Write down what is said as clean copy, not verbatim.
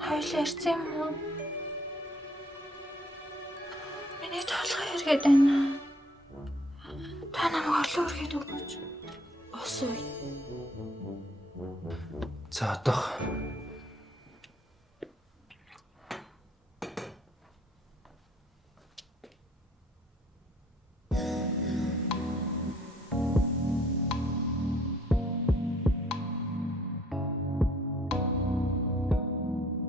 Хоёулаа ирсэн юм уу? Миний толгой эргээд байна. Та намайг орлоо өргөд өгөөч. Ус уу. За одоох